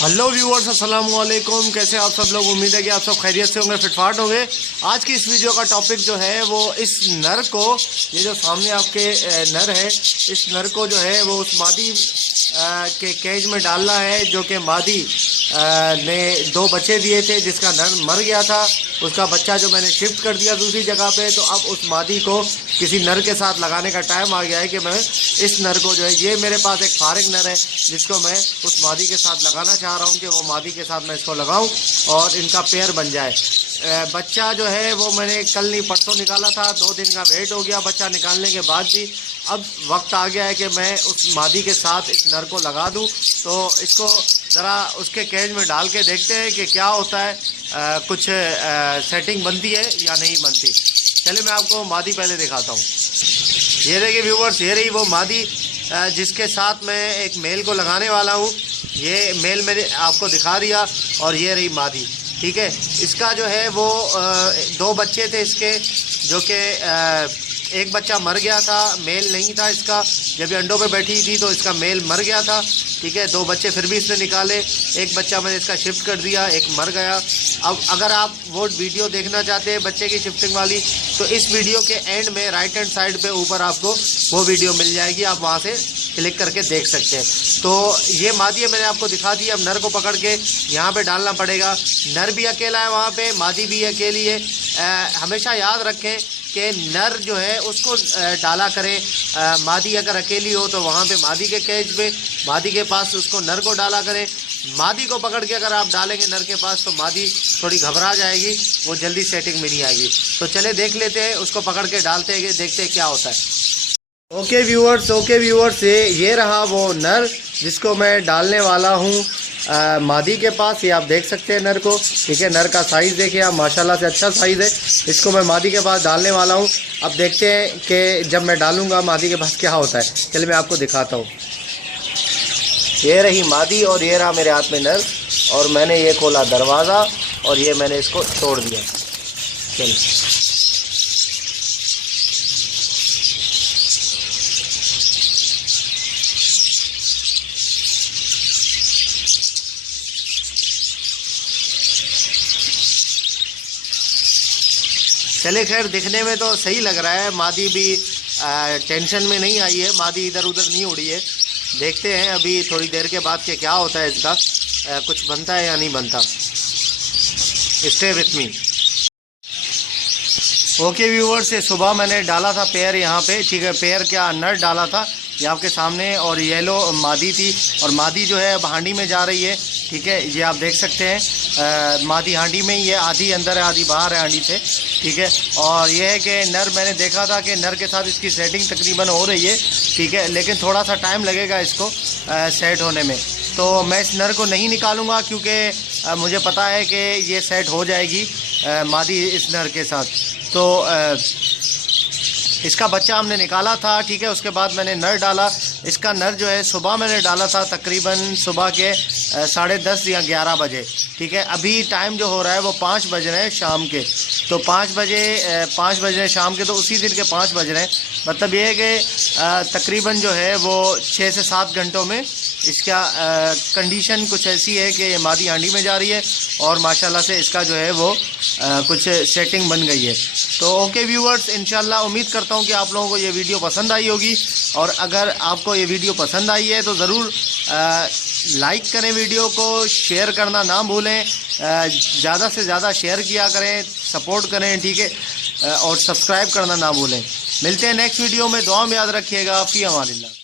Hello viewers, अस्सलाम वालेकुम। कैसे आप सब लोग? उम्मीद है कि आप सब खैरियत से होंगे, फिटफाट होंगे। आज की इस वीडियो का टॉपिक जो है वो इस नर को, ये जो सामने आपके नर है, इस नर को जो है वो उस मादी के केज में डालना है, जो कि मादी ने 2 बच्चे दिए थे, जिसका नर मर गया था। उसका बच्चा जो मैंने शिफ्ट कर दिया दूसरी जगह पे, तो अब उस मादी को किसी नर के साथ लगाने का टाइम आ गया है कि मैं इस नर को जो है, ये मेरे पास एक फारिग नर है जिसको मैं उस मादी के साथ लगाना चाह रहा हूँ कि वो मादी के साथ मैं इसको लगाऊं और इनका पेयर बन जाए। बच्चा जो है वो मैंने कल नहीं परसों निकाला था, 2 दिन का वेट हो गया बच्चा निकालने के बाद भी। अब वक्त आ गया है कि मैं उस मादी के साथ इस नर को लगा दूं, तो इसको ज़रा उसके केज में डाल के देखते हैं कि क्या होता है, कुछ सेटिंग बनती है या नहीं बनती। चलिए मैं आपको मादी पहले दिखाता हूँ। ये देखिए व्यूवर्स, ये रही वो मादी जिसके साथ मैं एक मेल को लगाने वाला हूँ। ये मेल मैंने आपको दिखा दिया और ये रही मादी। ठीक है, इसका जो है वो 2 बच्चे थे इसके, जो कि एक बच्चा मर गया था, मेल नहीं था इसका। जब ये अंडों पे बैठी थी तो इसका मेल मर गया था। ठीक है, 2 बच्चे फिर भी इसने निकाले, एक बच्चा मैंने इसका शिफ्ट कर दिया, एक मर गया। अब अगर आप वो वीडियो देखना चाहते हैं बच्चे की शिफ्टिंग वाली, तो इस वीडियो के एंड में राइट हैंड साइड पे ऊपर आपको वो वीडियो मिल जाएगी, आप वहाँ से क्लिक करके देख सकते हैं। तो ये मादी है, मैंने आपको दिखा दी। अब नर को पकड़ के यहाँ पे डालना पड़ेगा। नर भी अकेला है वहाँ पे, मादी भी अकेली है। हमेशा याद रखें कि नर जो है उसको डाला करें। मादी अगर अकेली हो तो वहाँ पे मादी के केज पे, मादी के पास उसको नर को डाला करें। मादी को पकड़ के अगर आप डालेंगे नर के पास तो मादी थोड़ी घबरा जाएगी, वो जल्दी सेटिंग में नहीं आएगी। तो चले देख लेते हैं, उसको पकड़ के डालते हैं, देखते हैं क्या होता है। ओके व्यूअर्स, ये रहा वो नर जिसको मैं डालने वाला हूँ मादी के पास। ये आप देख सकते हैं नर को। ठीक है, नर का साइज़ देखिए आप, माशाल्लाह से अच्छा साइज़ है। इसको मैं मादी के पास डालने वाला हूँ। अब देखते हैं कि जब मैं डालूँगा मादी के पास क्या होता है। चलिए मैं आपको दिखाता हूँ। ये रही मादी और ये रहा मेरे हाथ में नर, और मैंने ये खोला दरवाज़ा और ये मैंने इसको छोड़ दिया। चलिए चले, खैर दिखने में तो सही लग रहा है। मादी भी टेंशन में नहीं आई है, मादी इधर उधर नहीं उड़ी है। देखते हैं अभी थोड़ी देर के बाद के क्या होता है इसका, कुछ बनता है या नहीं बनता। Stay with me. Okay viewers, ये सुबह मैंने डाला था पेयर यहाँ पे। ठीक है, पेयर क्या नर डाला था ये आपके सामने, और येलो मादी थी। और मादी जो है अब हांडी में जा रही है। ठीक है, ये आप देख सकते हैं मादी हांडी में ही है, आधी अंदर है आधी बाहर है हांडी से। ठीक है, और ये है कि नर, मैंने देखा था कि नर के साथ इसकी सेटिंग तकरीबन हो रही है। ठीक है, लेकिन थोड़ा सा टाइम लगेगा इसको सेट होने में। तो मैं इस नर को नहीं निकालूंगा क्योंकि मुझे पता है कि ये सेट हो जाएगी मादी इस नर के साथ। तो इसका बच्चा हमने निकाला था। ठीक है, उसके बाद मैंने नर डाला। इसका नर जो है सुबह मैंने डाला था, तकरीबन सुबह के 10:30 या 11 बजे। ठीक है, अभी टाइम जो हो रहा है वो 5 बज रहे हैं शाम के। तो 5 बज रहे हैं शाम के, तो उसी दिन के 5 बज रहे हैं। मतलब ये है कि तकरीबन जो है वो 6 से 7 घंटों में इसका कंडीशन कुछ ऐसी है कि ये मादी हांडी में जा रही है और माशाल्लाह से इसका जो है वो कुछ सेटिंग बन गई है। तो ओके व्यूअर्स, इंशाल्लाह उम्मीद करता हूँ कि आप लोगों को ये वीडियो पसंद आई होगी। और अगर आपको ये वीडियो पसंद आई है तो ज़रूर लाइक करें वीडियो को, शेयर करना ना भूलें। ज़्यादा से ज़्यादा शेयर किया करें, सपोर्ट करें। ठीक है, और सब्सक्राइब करना ना भूलें। मिलते हैं नेक्स्ट वीडियो में। दुआ में याद रखिएगा। फ़ी अमानिल्लाह।